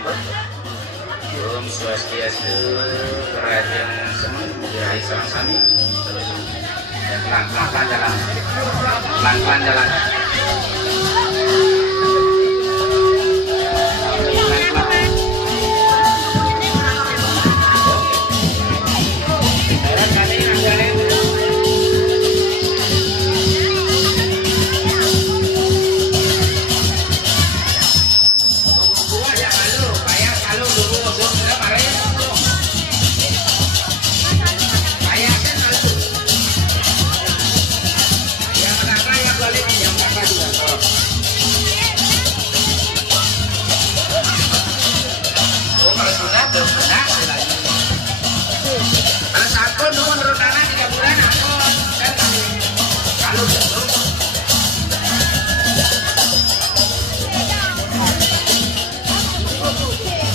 Om Swastiastu, kerajaan semen, diraih sami, pelan-pelan jalan, pelan-pelan jalan.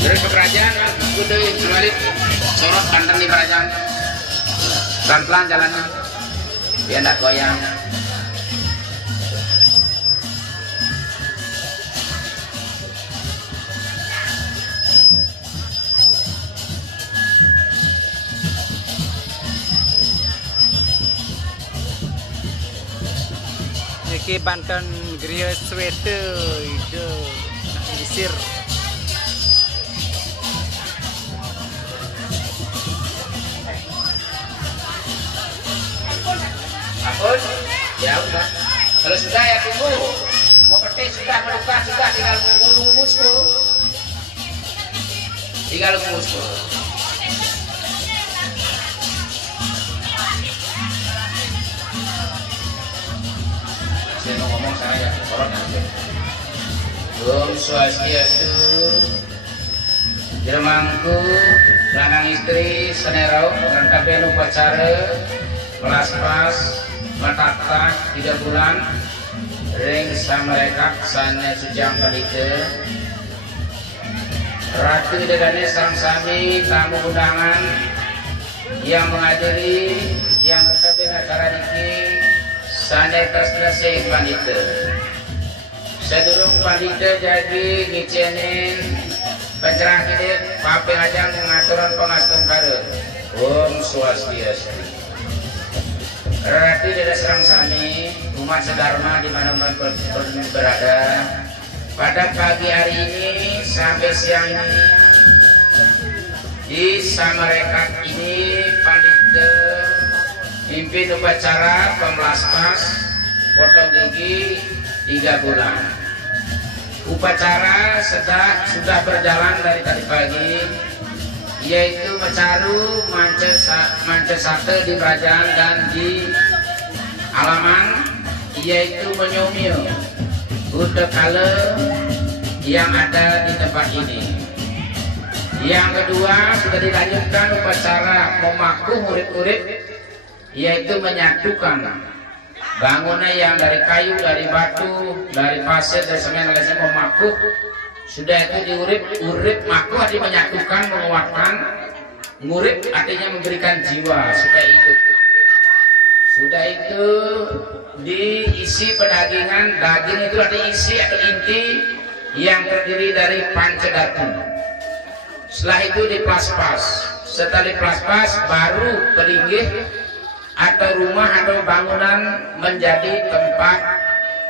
Dari ke kerajaan, udah balik sorot banten di kerajaan, pelan-pelan jalannya, biar tidak goyang. Iki Banten Griya Swete itu disir. Ampun, ya udah. Kalau sudah ya tunggu. Mau petik sudah, meluka sudah, tinggal mengumus tuh. Tinggal mengumus tuh. Saya mau ngomong saya, korot aja. Om Swastiastu, Jermangku, lanang istri, senerau, rangkapian upacara, melaspas, matata 3 bulan, ring samerekak sanya sujang palite, ratu dedane sang sami tamu undangan yang menghadiri yang berkepin acara niki sane tresnese pandita. Sedurung pandita jadi ngicenin pencerah kidik paping ajang ngaturan pengastum kare. Om Swastiastu. Rati dari serang sani umat sedharma di mana berada pada pagi hari ini sampai siang ini di Samerekak ini pandita pimpin upacara pemelaspas potong gigi 3 bulan. Upacara sudah berjalan dari tadi pagi, yaitu mencaru mance sate di kerajaan dan di alaman, yaitu menyomil udah kale yang ada di tempat ini. Yang kedua sudah dilanjutkan upacara memakuh murid-murid, yaitu menyatukan bangunan yang dari kayu, dari batu, dari pasir, dari semen, dari memakuh. Sudah itu diurip makuh artinya menyatukan, menguatkan. Ngurip artinya memberikan jiwa supaya hidup. Sudah itu diisi pedagingan, daging itu artinya isi atau inti yang terdiri dari pancadatu. Setelah itu diplaspas. Setelah diplaspas baru pelinggih atau rumah atau bangunan menjadi tempat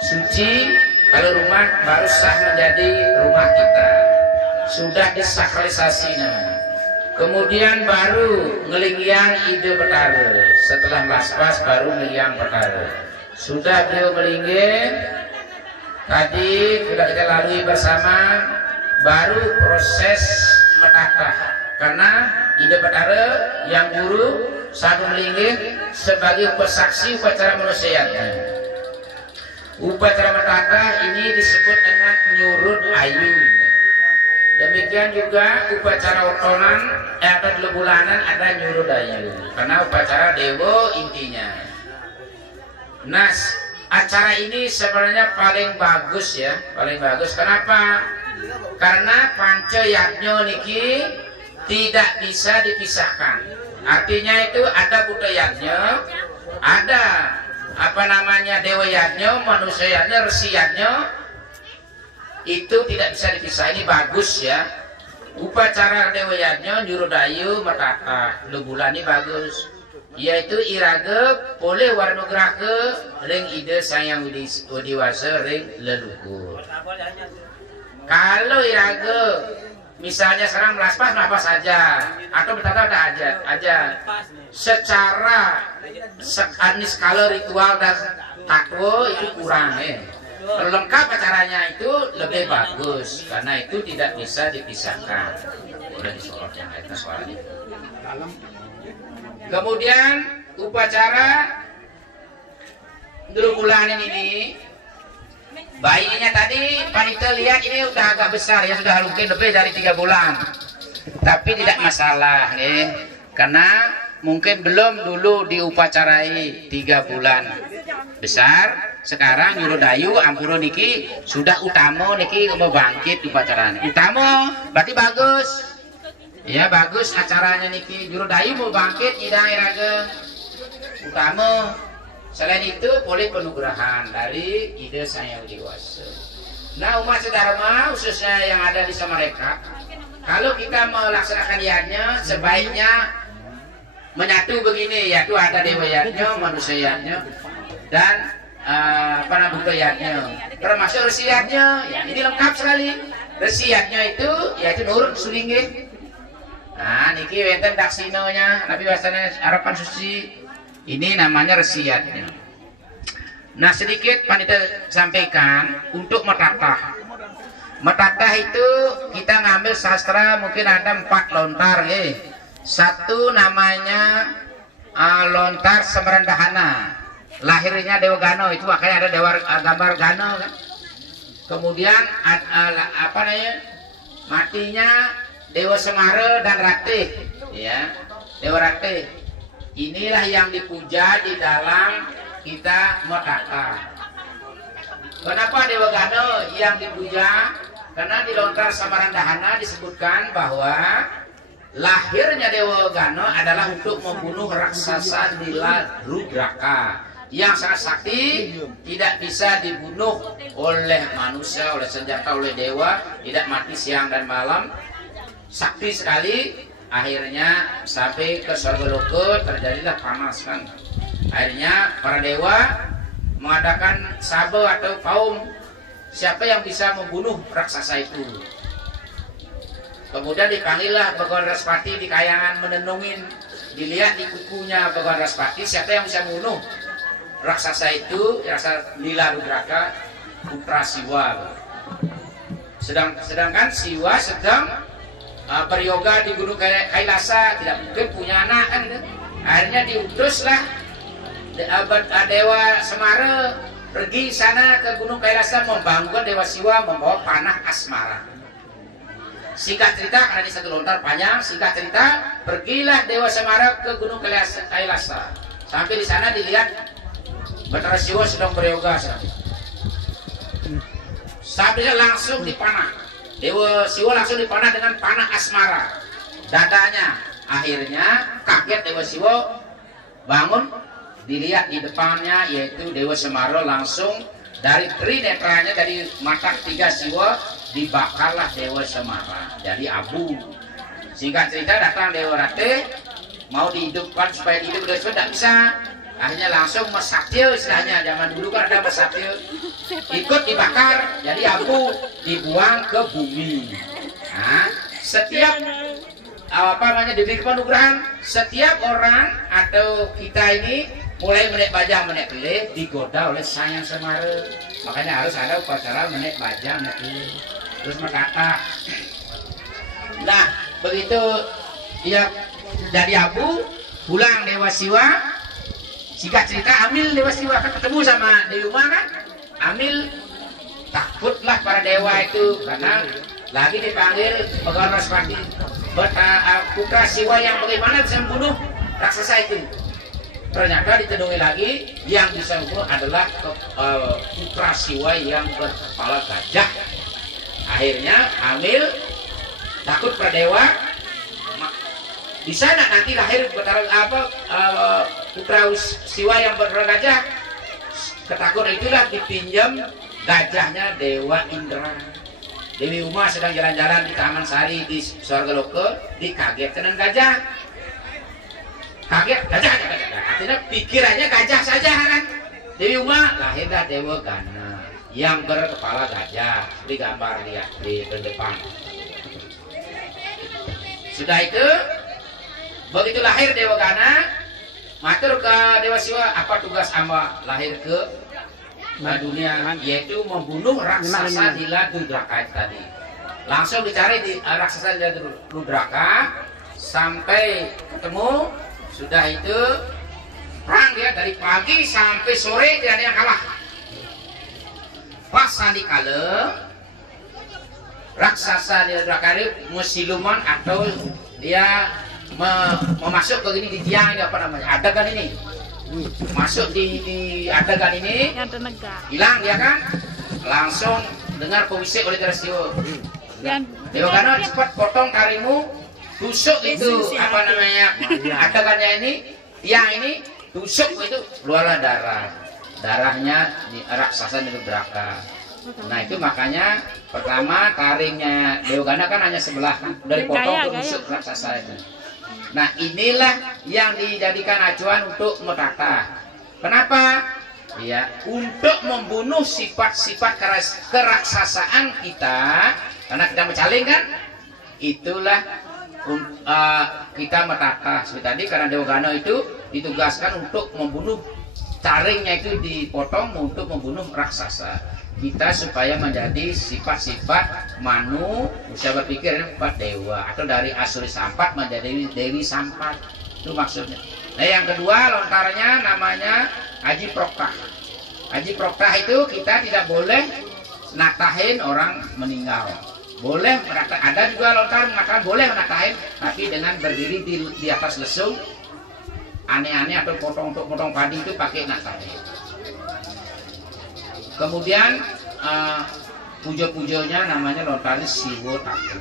suci. Kalau rumah baru sah menjadi rumah kita, sudah disakralisasinya. Kemudian baru ngelingyang ide betara. Setelah plaspas baru ngelingyang betara. Sudah beliau melinggih, tadi sudah kita lalui bersama, baru proses metata. Karena ide betara yang guru satu melinggih sebagai pesaksi upacara manusianya. Upacara metata ini disebut dengan nyurut ayu. Demikian juga upacara otonan atau bulanan ada nyurut ayu. Karena upacara dewa intinya. Nah, acara ini sebenarnya paling bagus ya, paling bagus. Kenapa? Karena panca yajna niki tidak bisa dipisahkan. Artinya itu ada Buddha yajna, ada dewa yajna, manusia yajna, resi yajna, itu tidak bisa dipisah. Ini bagus ya. upacara Dewa Yatnya juru dayu matata lebulani bagus, yaitu irage boleh warna gerake ring ide sayang wadiwasa ring leluhur. Kalau irage misalnya sekarang melaspas nafas aja atau betapa ada aja secara anis kalau ritual dan takwa itu kurang lengkap acaranya itu lebih bagus karena itu tidak bisa dipisahkan. Boleh disorot yang lainnya soalnya. Kemudian upacara dulu bulan ini bayinya tadi panitia lihat ini udah agak besar ya, sudah mungkin lebih dari 3 bulan. Tapi tidak masalah nih, karena mungkin belum dulu diupacarai 3 bulan besar. Sekarang Juru Dayu Ampuro niki sudah utama niki mau bangkit upacaranya. Utama berarti bagus. Ya bagus acaranya niki. Juru Dayu mau bangkit idang iraga. Utama. Selain itu boleh penugrahan dari ide saya Widiwasa. Nah umat sedharma khususnya yang ada di Samareka, kalau kita melaksanakan yatnya sebaiknya menyatu begini, yaitu ada dewa yatnya, manusia yatnya, dan panabukayatnya, termasuk resiatnya. Ya, ini lengkap sekali. Resiatnya itu yaitu nur sulingih. Nah niki wenten daksinonya, tapi bahasanya harapan suci. Ini namanya resiatnya. Nah sedikit panitia sampaikan untuk metatah. Metatah itu kita ngambil sastra mungkin ada 4 lontar ya. Satu namanya lontar Semerendahana. Lahirnya Dewa Gano, itu makanya ada dewa gambar Gano kan. Kemudian apa namanya? Matinya Dewa Semara dan Ratih, ya. Dewa Ratih. Inilah yang dipuja di dalam kita Metata. Kenapa Dewa Gano yang dipuja? Karena di lontar Samarandahana disebutkan bahwa lahirnya Dewa Gano adalah untuk membunuh raksasa Nila Rudraka yang sangat sakti, tidak bisa dibunuh oleh manusia, oleh senjata, oleh dewa, tidak mati siang dan malam, sakti sekali. Akhirnya sampai ke surga loka terjadilah panas kan. Akhirnya para dewa mengadakan sabe atau kaum siapa yang bisa membunuh raksasa itu. Kemudian dipanggillah Begawan Raspati di kayangan menenungin, dilihat di kukunya Begawan Raspati siapa yang bisa membunuh raksasa itu, raksasa Nila Rudraka, putra Siwa. Sedangkan Siwa sedang beryoga di Gunung Kailasa, tidak mungkin punya anak kan. Akhirnya diutuslah Dewa Semara pergi sana ke Gunung Kailasa membangun Dewa Siwa membawa panah asmara. Singkat cerita, karena ini satu lontar panjang, singkat cerita, pergilah Dewa Semara ke Gunung Kailasa. Sampai di sana dilihat Batara Siwa sedang beryoga. Sampai langsung dipanah. Dewa Siwa langsung dipanah dengan panah asmara dadanya. Akhirnya kaget Dewa Siwa, bangun, dilihat di depannya yaitu Dewa Semara langsung dari trinetranya, dari mata 3 Siwa dibakarlah Dewa Semara jadi abu. Singkat cerita datang Dewa Ratih mau dihidupkan supaya hidup Dewa Semara, tidak bisa. Akhirnya langsung mesatyo, istilahnya zaman dulu kan ada mesatyo, ikut dibakar jadi abu, dibuang ke bumi. Nah, setiap apa namanya diberi penugrahan, setiap orang atau kita ini mulai menek bajang menek pilih digoda oleh Sayang Semara. Makanya harus ada upacara menek bajang menek pilih, terus berkata. Nah begitu dia jadi abu, pulang Dewa Siwa. Singkat cerita, ambil Dewa Siwa kan ketemu sama Dewi Uma kan, ambil takutlah para dewa itu karena lagi dipanggil Begawan Raspati, putra Siwa yang bagaimana bisa membunuh raksasa itu. Ternyata ditedungi lagi yang bisa membunuh adalah putra Siwa yang berkepala gajah. Akhirnya ambil takut para dewa. Di sana nanti lahir putra Siwa yang bergajah. Ketakutan itulah dipinjam gajahnya Dewa Indra. Dewi Uma sedang jalan-jalan di Taman Sari di Sorga Loka, dikagetkan gajah. Kaget, gajah. Artinya pikirannya gajah saja kan. Dewi Uma lahirlah Dewa Gana yang berkepala gajah, di gambar lihat di depan. Sudah itu, begitu lahir Dewa Gana, matur ke Dewa Siwa, apa tugas amba lahir ke dunia, yaitu membunuh raksasa di Ladudraka tadi. Langsung dicari di raksasa di Ladudraka sampai ketemu. Sudah itu perang dia dari pagi sampai sore, tidak ada yang kalah. Pas sandi kala raksasa di Ladudraka musiluman atau dia memasuk ke ini di tiang ini, apa namanya, adegan ini masuk di adegan ini, hilang dia kan, langsung dengar pewisik oleh Tersiwo. Dewa Gana cepat potong taringmu, tusuk itu apa namanya adegannya ini, tiang ini, tusuk itu keluarlah darahnya di raksasa di Ladudraka. Nah itu makanya pertama taringnya Dewa Gana kan hanya sebelah dari potong untuk tusuk raksasa itu. Nah inilah yang dijadikan acuan untuk Metata. Kenapa? Ya, untuk membunuh sifat-sifat keraksasaan kita, karena kita mencaling kan, itulah kita Metata. Seperti tadi karena Dewa Gana itu ditugaskan untuk membunuh, taringnya itu dipotong untuk membunuh raksasa. Kita supaya menjadi sifat-sifat manu, bisa berpikir ini empat dewa, atau dari Asuri Sampat menjadi Dewi Sampat, itu maksudnya. Nah yang kedua lontarnya namanya Aji Proktah. Aji Proktah itu kita tidak boleh natahin orang meninggal. Boleh ada juga lontar mengatakan boleh menatahin, tapi dengan berdiri di atas lesung aneh-aneh atau untuk potong padi itu pakai natahin. Kemudian puja-pujanya namanya lontarnya Siwo Tatu.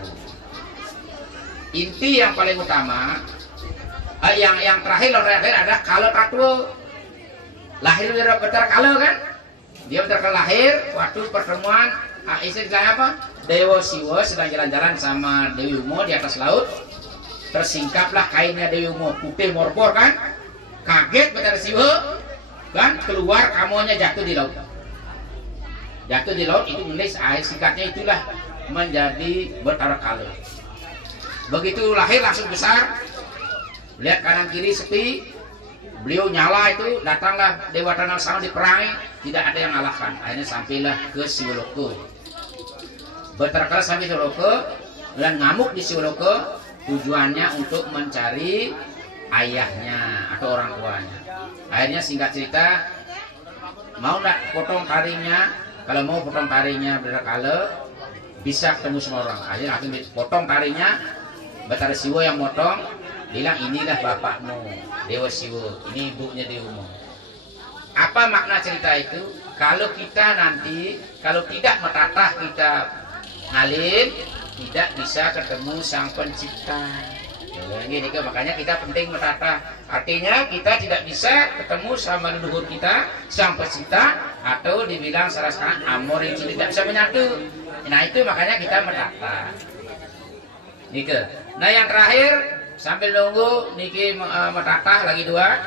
Inti yang paling utama, yang terakhir lontar ada Kalo Tatu. Lahir dari Betara Kalo kan? Dia Betara lahir waktu pertemuan istilahnya apa? Dewa Siwo sedang jalan-jalan sama Dewi Umo di atas laut. Tersingkaplah kainnya Dewi Umo putih morbor kan? Kaget Betara Siwo kan? Keluar kamonya jatuh di laut. Jatuh di laut itu menulis air singkatnya itulah menjadi Betara Kalo. Begitu lahir langsung besar, lihat kanan kiri sepi, beliau nyala itu, datanglah Dewa Tanah Sang diperangi, tidak ada yang ngalahkan. Akhirnya sampailah ke Siwoloka. Betara Kalo sampai Siwoloka dan ngamuk di Siwoloka, tujuannya untuk mencari ayahnya atau orang tuanya. Akhirnya singkat cerita, mau nggak potong taringnya? Kalau mau potong taringnya Betara Kalo bisa ketemu semua orang. Akhirnya langsung potong taringnya. Betara Siwo yang motong bilang inilah bapakmu Dewa Siwo, ini ibunya Dewa Umo. Apa makna cerita itu? Kalau kita nanti kalau tidak Metata kita ngalim, tidak bisa ketemu Sang Pencipta. Gini, makanya kita penting Metata. Artinya kita tidak bisa ketemu sama leluhur kita Sang Pencipta, atau dibilang salah sekarang amor yang tidak bisa menyatu. Nah itu makanya kita Metata. Nike. Nah yang terakhir sambil nunggu niki Metata lagi dua,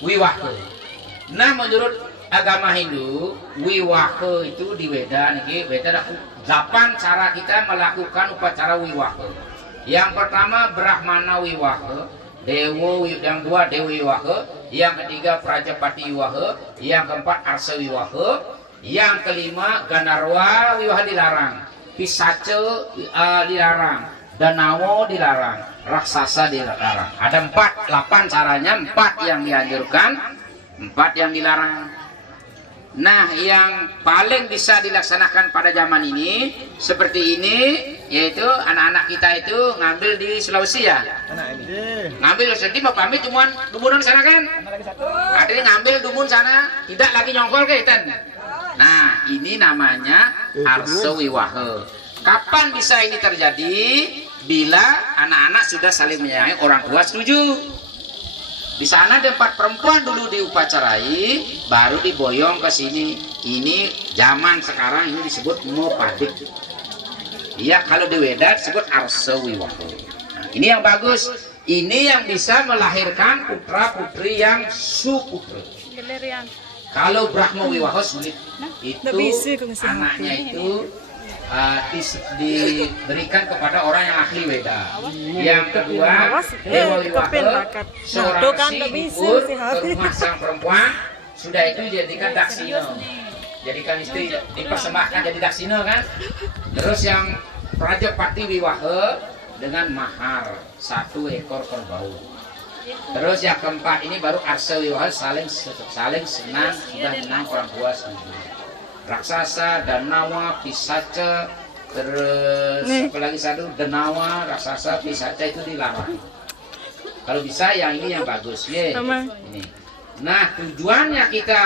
Wiwake. Nah menurut agama Hindu, Wiwake itu di Weda niki Weda ada 8 cara kita melakukan upacara Wiwake. Yang pertama Brahmana Wiwake, yang dua Dewi Wiwake, yang ketiga Prajapati Wiwake, yang keempat Arsa Wiwake, yang kelima Gandarwa Wiwake dilarang, Pisace dilarang, Danawo dilarang, Raksasa dilarang. Ada 8 caranya, 4 yang dianjurkan, 4 yang dilarang. Nah yang paling bisa dilaksanakan pada zaman ini seperti ini, yaitu anak-anak kita itu ngambil di Sulawesi ya, ngambil sedih mau pamit cuman dumunan sana kan, artinya ngambil dumun sana tidak lagi nyongkol ke Iten. Nah ini namanya Arsa Wiwake. Kapan bisa ini terjadi? Bila anak-anak sudah saling menyayangi, orang tua setuju. Di sana tempat perempuan dulu diupacarai, baru diboyong ke sini. Ini zaman sekarang ini disebut mopadik. Iya, kalau di Weda disebut arsa wiwaha. Nah, ini yang bagus. Ini yang bisa melahirkan putra putri yang suputra. Kalau Brahma wiwaha sulit. Itu anaknya itu diberikan kepada orang yang ahli Weda. Yang kedua, Dewa Wiwaha seorang libur ke rumah sang perempuan, sudah itu dijadikan daksina. Jadikan istri, dipersembahkan jadi daksina kan. Terus yang Prajapati Wiwaha dengan mahar 1 ekor kerbau. Terus yang keempat ini baru Arsa Wiwaha saling senang, sudah menang orang puas. Raksasa, Danawa, Pisaca, terus apalagi satu Danawa, Raksasa, Pisaca itu dilarang. Kalau bisa yang ini yang bagus, ye. Ini. Nah tujuannya kita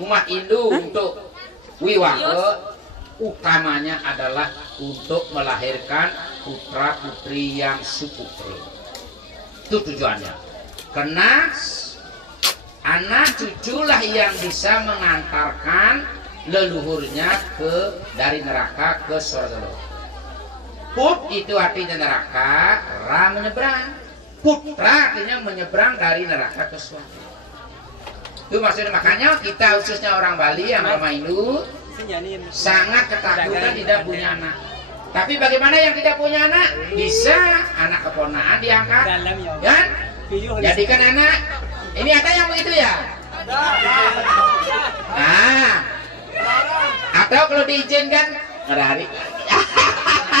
umat Hindu untuk Wiwaha utamanya adalah untuk melahirkan putra putri yang suputra. Itu tujuannya. Karena anak cuculah yang bisa mengantarkan leluhurnya dari neraka ke surga. Put itu artinya neraka, ra menyeberang. Putra artinya menyeberang dari neraka ke surga. Itu maksudnya, makanya kita khususnya orang Bali yang ramah Hindu sangat ketakutan tidak punya anak. Tapi bagaimana yang tidak punya anak? Bisa anak keponakan diangkat, kan? Jadikan anak. Ini ada yang begitu ya? Nah, atau kalau diizinkan merari.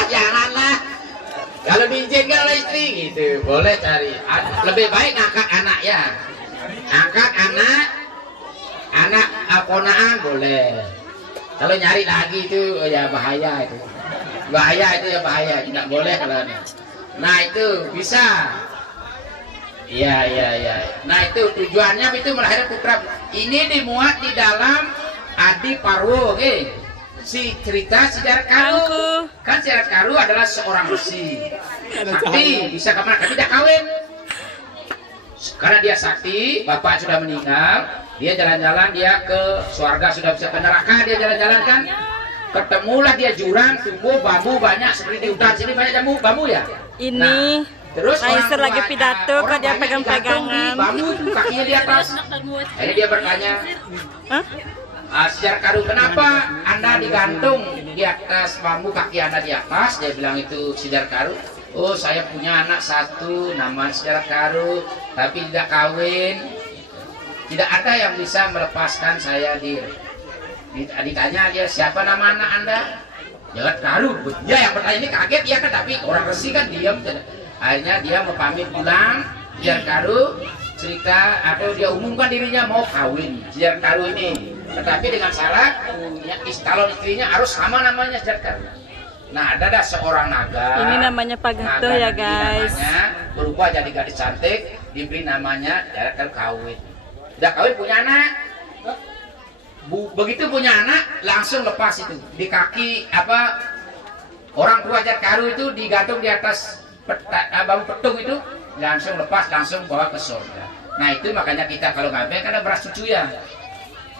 Janganlah. Kalau diizinkan oleh istri gitu, boleh cari. Lebih baik angkat anak ya. Angkat anak ponakan boleh. Kalau nyari lagi itu ya bahaya itu. Bahaya itu ya bahaya, tidak boleh kalau. Nah itu bisa. Iya. Nah itu tujuannya itu melahirkan putra. Ini dimuat di dalam Adi Parwo, si cerita Siddhartha Karu. Kan Siddhartha Karu adalah seorang besi. Sakti, bisa kemana? Tapi tidak kawin. Karena dia sakti, bapak sudah meninggal, dia jalan-jalan, dia ke surga, sudah bisa ke neraka, dia jalan-jalan kan. Ketemulah dia jurang, tumbuh bambu banyak seperti di hutan sini banyak bambu ya. Ini. Nah, terus Aisyah lagi pidato kan dia pegang-pegangan. Bambu kakinya di atas. Akhirnya dia bertanya, Siddhartha Karu, kenapa Anda digantung di atas bambu, kaki Anda di atas? Dia bilang itu Siddhartha Karu. Oh, saya punya anak satu, nama Siddhartha Karu, tapi tidak kawin. Tidak ada yang bisa melepaskan saya ditanya dia, siapa nama anak Anda? Siddhartha Karu. Dia yang bertanya ini kaget, ya kan, tapi orang Resi kan diam. Akhirnya dia pamit pulang. Siddhartha Karu cerita atau dia umumkan dirinya mau kawin Siddhartha Karu ini, tetapi dengan syarat calon istrinya harus sama namanya Siddhartha Karu. Nah ada seorang naga. Ini namanya Pak Gato ya guys. Namanya berubah jadi gadis cantik, diberi namanya Siddhartha Karu kawin. Udah kawin punya anak. Begitu punya anak langsung lepas itu di kaki orang tua Siddhartha Karu itu digantung di atas bambu petung itu, langsung lepas, langsung bawa ke surga. Nah itu makanya kita kalau ngabek kan ada beras cucu ya.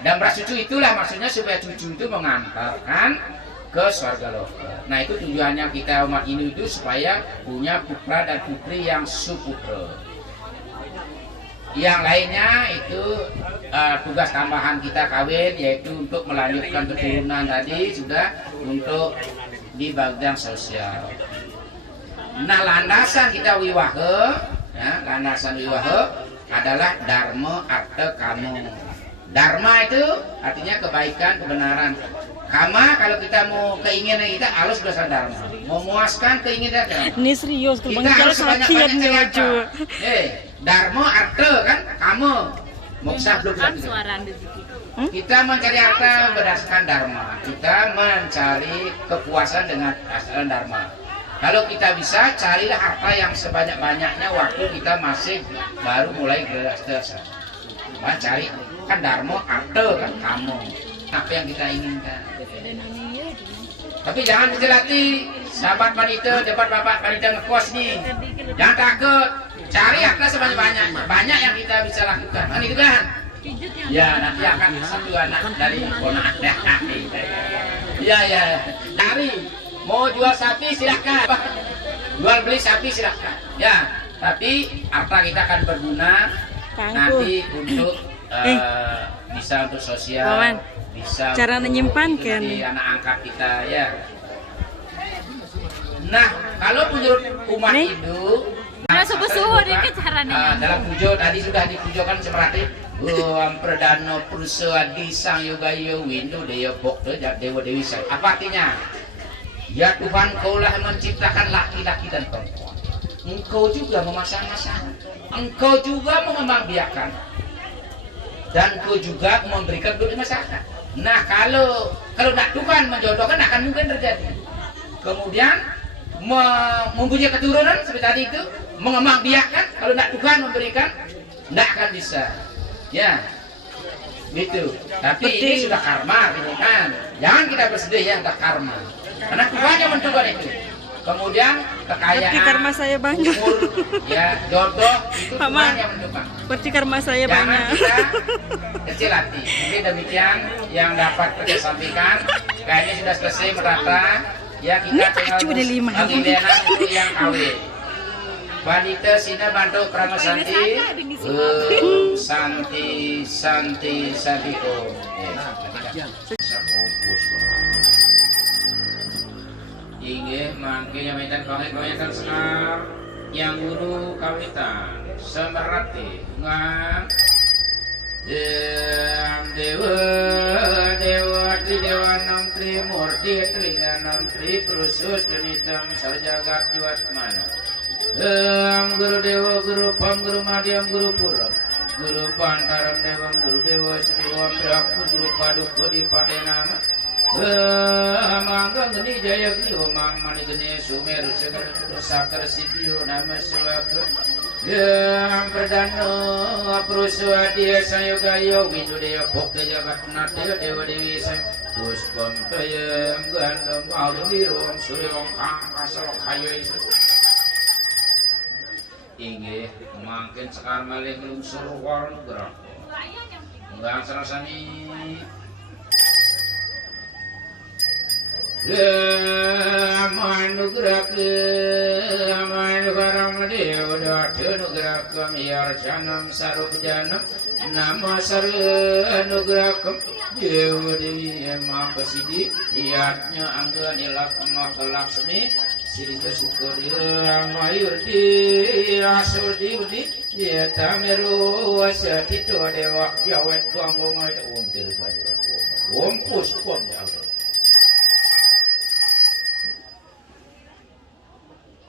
Dan beras cucu itulah maksudnya supaya cucu itu mengantarkan ke surga loka. Nah itu tujuannya kita umat Hindu itu supaya punya putra dan putri yang suputra. Yang lainnya itu tugas tambahan kita kawin, yaitu untuk melanjutkan keturunan tadi sudah untuk di bagian sosial. Nah landasan kita Wiwaha, ya, landasan Wiwaha adalah Dharma, Artha, Kama. Dharma itu artinya kebaikan, kebenaran. Kama kalau kita mau keinginan kita harus berdasarkan Dharma. Memuaskan keinginan kita. Ini serius, kita harus banyak-banyak Dharma, Artha kan, Kama. Moksa belum kita mencari harta berdasarkan Dharma. Kita mencari kepuasan dengan berdasarkan Dharma. Kalau kita bisa, carilah harta yang sebanyak-banyaknya waktu kita masih baru mulai dewasa. Cari kan Dharma, Artha kan, Kama. Apa yang kita inginkan. Tapi jangan dijelati, sahabat wanita, dapat bapak wanita ngekos nih. Jangan takut, cari harta sebanyak-banyaknya. Banyak yang kita bisa lakukan. Kan itu kan? Ya nanti akan satu anak dari ponakan. Ya, cari. mau jual sapi silakan, jual beli sapi silakan. Ya, tapi harta kita akan berguna nanti untuk bisa untuk sosial, Paman, bisa cara menyimpan kan anak angkat kita ya. Nah, kalau menurut umat Hindu, subuh-subuh dikit caranya. dalam pujo tadi sudah dipujokan seperti Perdana Purusa Adi Sang Yoga Windu Dewa Bokto Dewa Dewi Sang. Apa artinya? Ya Tuhan, Kaulah menciptakan laki-laki dan perempuan. Engkau juga memasang-masang, Engkau juga mengembangbiakan, dan Engkau juga memberikan untuk masyarakat. Nah, kalau tidak Tuhan menjodohkan akan mungkin terjadi. Kemudian mempunyai keturunan seperti tadi itu, mengembangbiakan, kalau tidak Tuhan memberikan, tidak akan bisa. Ya, gitu. Tapi ini sudah karma, gitu kan. Jangan kita bersedih ya tentang karma, karena Tuhan yang menentukan itu. Kemudian kekayaan, berarti karma saya banyak. umur, ya jodoh itu Mama, Tuhan yang menentukan. berarti karma saya Jangan banyak. kita kecil hati. Mungkin demikian yang dapat kita sampaikan. Kayaknya sudah selesai merata. Ya kita tinggal panggilan itu yang kawin. Wanita sina bantu krama santi. Santi santi santi oh. Inggih mangke nyamaikan kawitan sekar yang guru kawitan semerati ngan dewa dewa tri dewa nam tri murti tringanam tri prusus jenitam sarjagat juat mana guru dewa guru pam guru madiam guru puram guru pantaram devam guru dewa sriwam praku guru paduka di patenama mangga geni jaya geni omang mani geni sumeru segera sakar sitio nama suaka yang perdana pruswa dia sayoga yo widudeya bokta jagat nate dewa dewi sang puspam tayam gandam alwirom suryong kang kasal kayo isu inggih mangken sekar malih nglungsur warna gerak enggak sarasani manugerak manugaram dewa danugerakam yarjanam sarubjanam nama sarunugerakam dewa dewi makasidi iatnya angga nilak makalaksmi sirita sukarya mayurdi asurdi udi yatameru wasatito dewa jawet ganggo mai om tilbaju om puspom jauh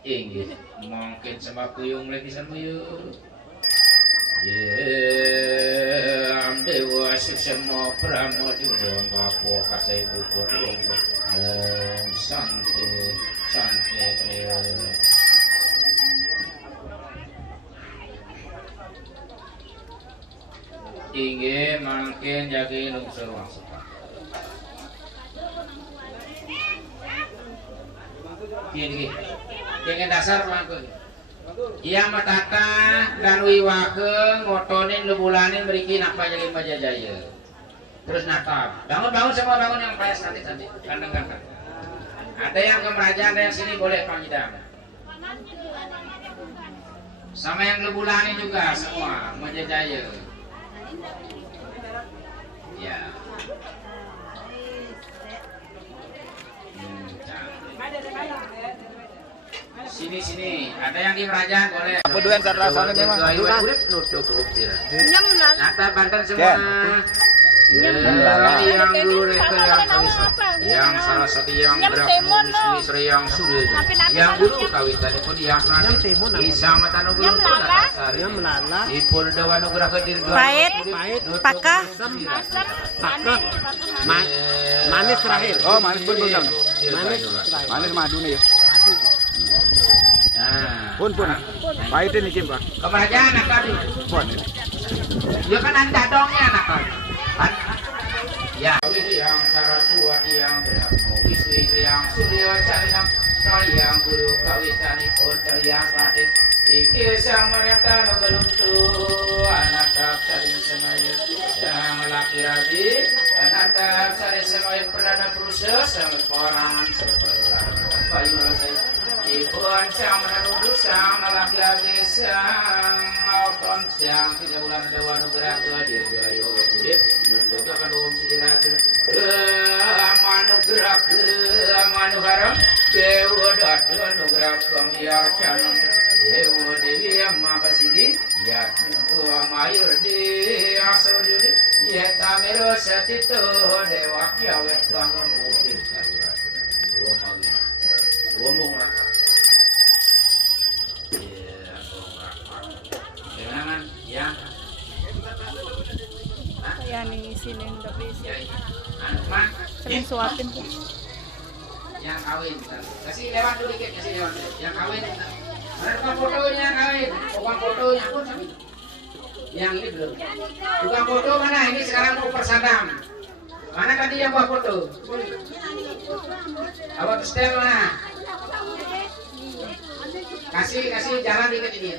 inggih mungkin sama kuyung lagi sama yuk am dewa susemo pramo juga ngapo kasih buku santai santai inggih mungkin jadi lungsur langsung inggih dengan dasar mangkul ia matata dan wiwake ngotonin lebulanin berikin apa jadi majajaya terus natap bangun semua bangun yang payah cantik kandang ada yang ke kerajaan ada yang sini boleh pangidam sama yang lebulanin juga semua majajaya ya sini ada yang di kerajaan boleh Kepeduan sarasane memang. Nata Banten semua. Yang guru yang salah satu yang berakun yang sudah yang guru kawitan pun yang nanti bisa mata nuguru yang melala ipun dewa nugura kedir Pahit, pakah, Manis terakhir. Oh, manis pun belum. Manis madu nih ya. Pun. Pahitnya nih Pak. Kerajaan nak tadi. Pun. Ya kan anda dongnya nak tadi. Ya. Yang Saraswati yang Brahmo, istri yang Surya Carinang, yang guru kawitan pun yang Radit. Iki sang mereka nogeluntu anak saling semaya yang laki rabi anak saling semaya perdana Purusa sama orang seperti payulah saya. Ibuan siang menunggu sang laki-laki sang alkon siang 3 bulan dewa nugra tua dia yo gede juga kan sidira amanu garam dewa datu nugra kamiar canon dewa dewi amma kasidi ya tua mayur di asal di ya tamero satito dewa kiawe bangun upin kalura ngomong raka jangan ya Kaya ning sini udah bisa. mah Sering suapin. yang kawin kasih lewat dulu dikit kasih lewat dulu yang kawin mana tukang fotonya yang kawin tukang fotonya pun yang ini belum tukang foto mana ini sekarang mau persadam mana tadi yang buat foto awak setel mana kasih jalan dikit ini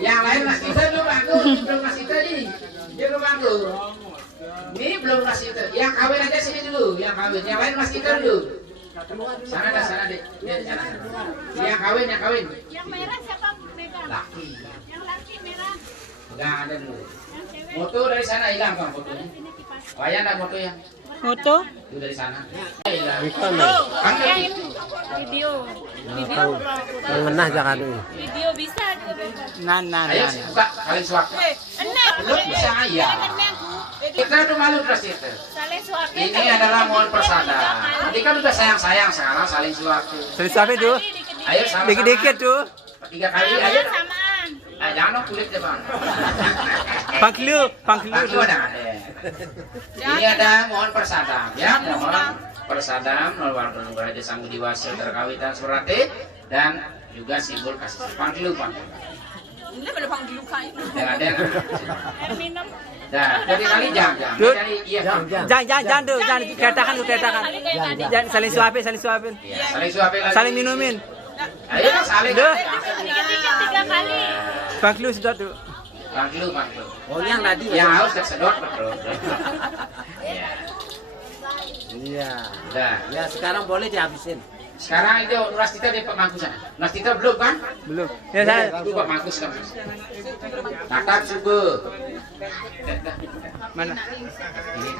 yang lain Mas Tito belum bantu belum Mas Tito ini dia belum bantu ini belum Mas Tito yang kawin aja sini dulu yang kawin yang lain Mas Tito dulu sana deh sana. Yang kawin Yang merah siapa megang? laki Yang laki merah. nggak ada dulu Yang cewek. foto dari sana hilang bang fotonya wayang ada foto ya Foto? itu dari sana hilang kan Yang itu video. Video Mengenah jangan ini. video bisa juga bebas. ayo buka kalian suapin Enak. belum bisa ya kita udah malu terus itu Saling suapin. ini adalah mohon persada nanti kan udah sayang sekarang saling suapin Saling suapin tuh. ayo sama Dikit-dikit tuh. 3 kali ayo Samaan. jangan dong kulit deh bang Pangklu Bangku tuh. ada. Ini ada mohon persadam ya, mohon persadam nolwar beraja sanggu diwasa terkawitan surate dan juga simbol kasih pangklu. Ini pada panggil kain. Jangan ada. Air minum. Dah, dari kali jangan. Dut. Dari iya. Jangan tuh, jangan keretakan tuh keretakan. Jangan saling suapin. Iya, saling suapin lagi. Saling minumin. Ayo saling. Duh. Dikit-dikit 3 kali. Pangklu sudah tuh. Pangklu. Oh, yang tadi. Yang haus tersedot bro. Iya. Iya. Dah. Ya sekarang boleh dihabisin. Sekarang itu Mas Tito di pemangku sana. Mas Tito belum kan? Belum. Ya saya. Itu pemangku sekarang. Tatap subuh. Mana? Ini